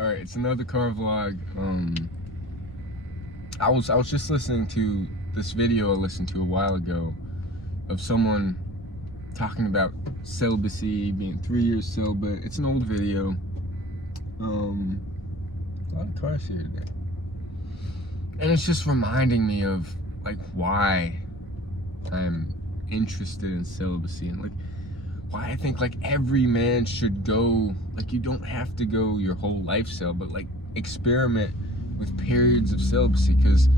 Alright, it's another car vlog. I was just listening to this video I listened to a while ago of someone talking about celibacy, being 3 years celibate. It's an old video. A lot of cars here today. And it's just reminding me of like why I'm interested in celibacy and like why I think like every man should go, like you don't have to go your whole lifestyle, but like experiment with periods of celibacy, because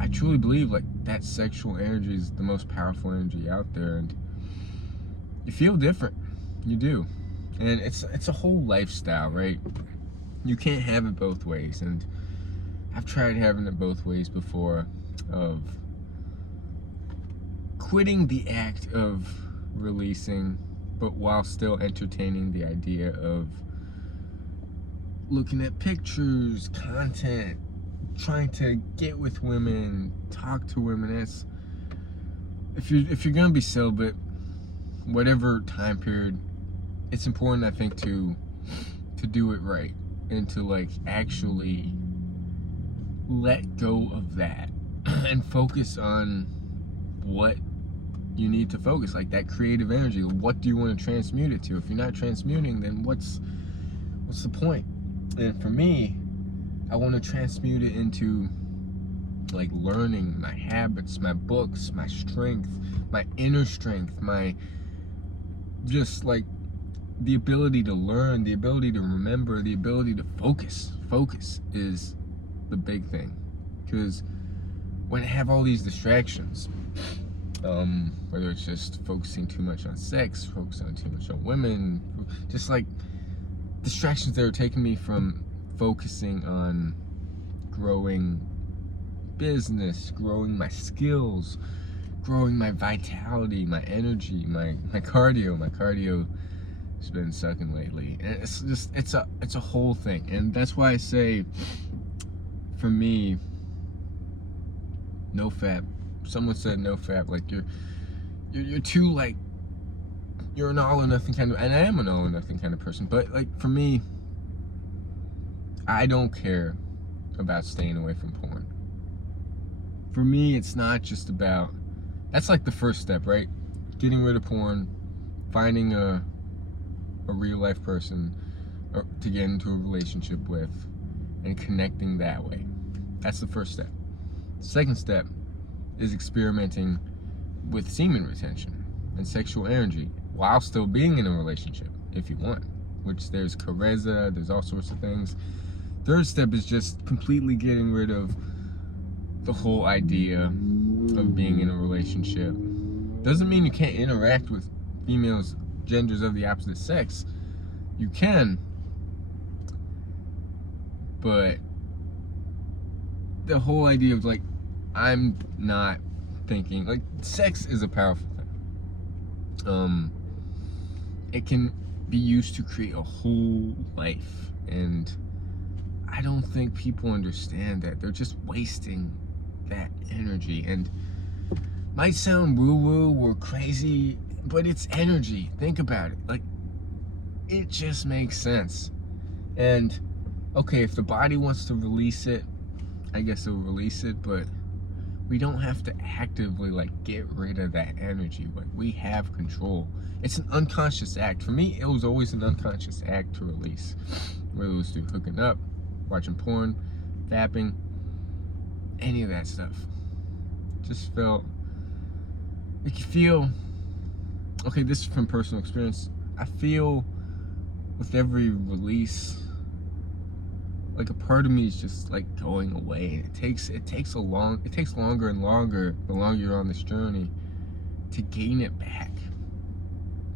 I truly believe like that sexual energy is the most powerful energy out there, and you feel different, you do, and it's a whole lifestyle, right? You can't have it both ways, and I've tried having it both ways before, of quitting the act of releasing, but while still entertaining the idea of looking at pictures, content, trying to get with women, talk to women. It's, if you're gonna be celibate, whatever time period, it's important, I think, to do it right and to like actually let go of that and focus on what you need to focus, like that creative energy. What do you want to transmute it to? If you're not transmuting, then what's the point? And for me, I want to transmute it into like learning, my habits, my books, my strength, my inner strength, my just like the ability to learn, the ability to remember, the ability to focus. Focus is the big thing, because when I have all these distractions, whether it's just focusing too much on sex, focusing on too much on women, just like distractions that are taking me from focusing on growing business, growing my skills, growing my vitality, my energy, my cardio. My cardio has been sucking lately, and it's just it's a whole thing. And that's why I say, for me, NoFap. Someone said NoFap, like you're too like, you're an all or nothing kind of, and I am an all or nothing kind of person, but like for me, I don't care about staying away from porn. For me, it's not just about, that's like the first step, right? Getting rid of porn, finding a real life person to get into a relationship with, and connecting that way. That's the first step. The second step is experimenting with semen retention and sexual energy while still being in a relationship, if you want, which there's Careza, there's all sorts of things. Third step is just completely getting rid of the whole idea of being in a relationship. Doesn't mean you can't interact with females, genders of the opposite sex. You can, but the whole idea of like, I'm not thinking, like, sex is a powerful thing. It can be used to create a whole life, and I don't think people understand that. They're just wasting that energy, and might sound woo-woo or crazy, but it's energy. Think about it. Like, it just makes sense. And okay, if the body wants to release it, I guess it'll release it, but we don't have to actively like get rid of that energy. Like, we have control. It's an unconscious act. For me, it was always an unconscious act to release, whether it was through hooking up, watching porn, fapping, any of that stuff. Just felt like, you feel, okay, this is from personal experience, I feel with every release, like a part of me is just like going away, and it takes longer and longer the longer you're on this journey to gain it back.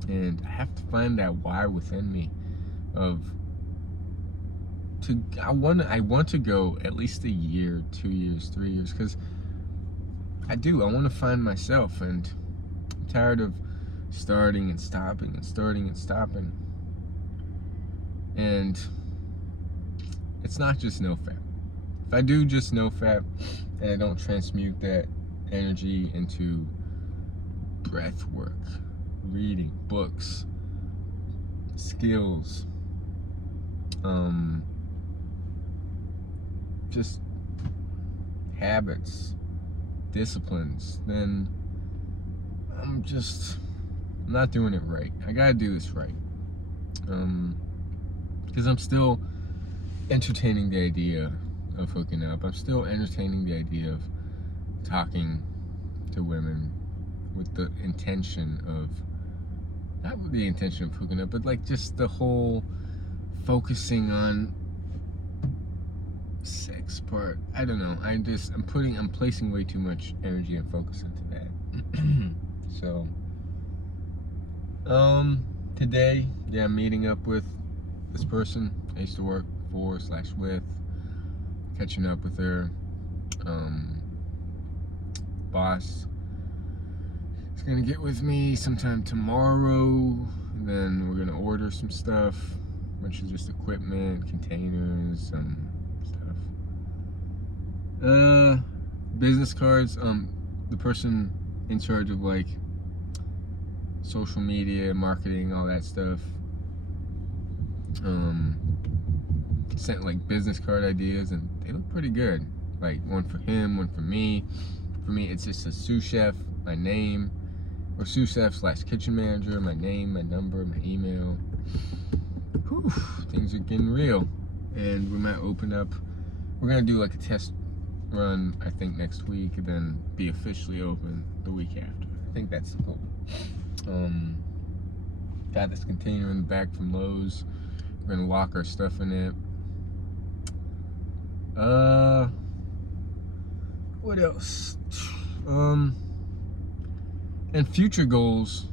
And I have to find that why within me of I want to go at least a year, 2 years, 3 years, because I want to find myself, and I'm tired of starting and stopping and starting and stopping. And it's not just NoFap. If I do just NoFap and I don't transmute that energy into breath work, reading books, skills, just habits, disciplines, then I'm not doing it right. I gotta do this right. Because I'm still entertaining the idea of hooking up. I'm still entertaining the idea of talking to women with the intention of, not with the intention of hooking up, but like just the whole focusing on sex part. I don't know. I'm placing way too much energy and focus into that. So, today, yeah, I'm meeting up with this person I used to work for/with, catching up with her. Boss is gonna get with me sometime tomorrow. And then we're gonna order some stuff, a bunch of just equipment, containers, some stuff. Business cards. The person in charge of like social media, marketing, all that stuff, sent like business card ideas, and they look pretty good. Like one for him, one for me. For me, it's just a sous chef, my name, or sous chef/kitchen manager, my name, my number, my email. Whew, things are getting real, and we might open up. We're gonna do like a test run, I think, next week, and then be officially open the week after. I think that's the goal. Got this container in the back from Lowe's. We're gonna lock our stuff in it. What else? And future goals,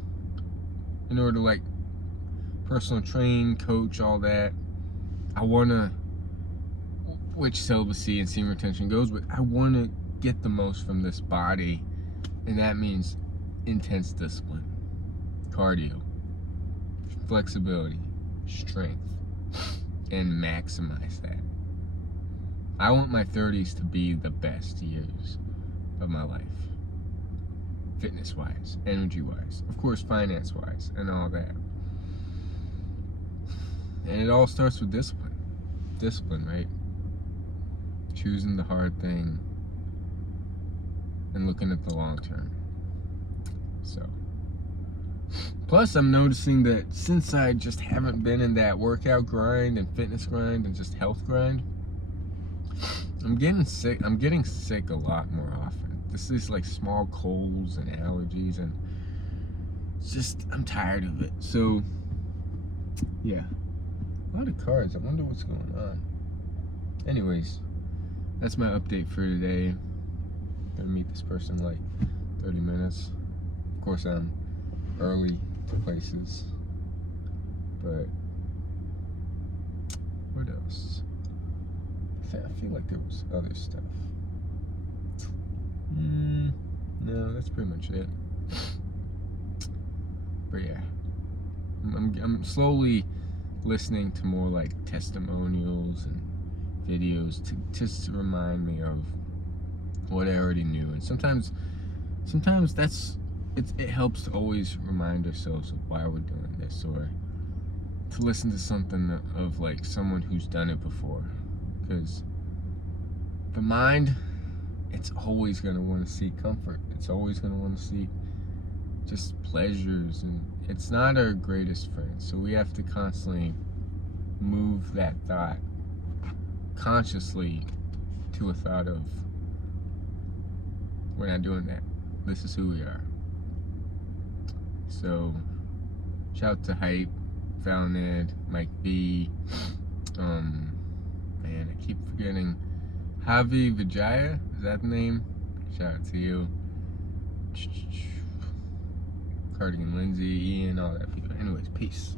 in order to like personal train, coach, all that. I wanna, which celibacy and semen retention goes with, I wanna get the most from this body, and that means intense discipline, cardio, flexibility, strength, and maximize that. I want my 30s to be the best years of my life. Fitness-wise, energy-wise, of course finance-wise, and all that. And it all starts with discipline. Discipline, right? Choosing the hard thing and looking at the long term. So, plus I'm noticing that since I just haven't been in that workout grind and fitness grind and just health grind, I'm getting sick a lot more often. This is like small colds and allergies, and it's just, I'm tired of it. So, yeah. A lot of cards. I wonder what's going on. Anyways, that's my update for today. Gonna meet this person in like 30 minutes. Of course, I'm early to places. But, what else? I feel like there was other stuff. No, that's pretty much it. But yeah, I'm slowly listening to more like testimonials and videos to just to remind me of what I already knew. And sometimes it helps to always remind ourselves of why we're doing this, or to listen to something of like someone who's done it before. Because the mind, it's always going to want to seek comfort. It's always going to want to seek just pleasures, and it's not our greatest friend. So we have to constantly move that thought consciously to a thought of, we're not doing that. This is who we are. So, shout out to Hype, Valned, Mike B. Man, I keep forgetting. Javi Vijaya, is that the name? Shout out to you. Cardigan Lindsay, Ian, all that people. Anyways, peace.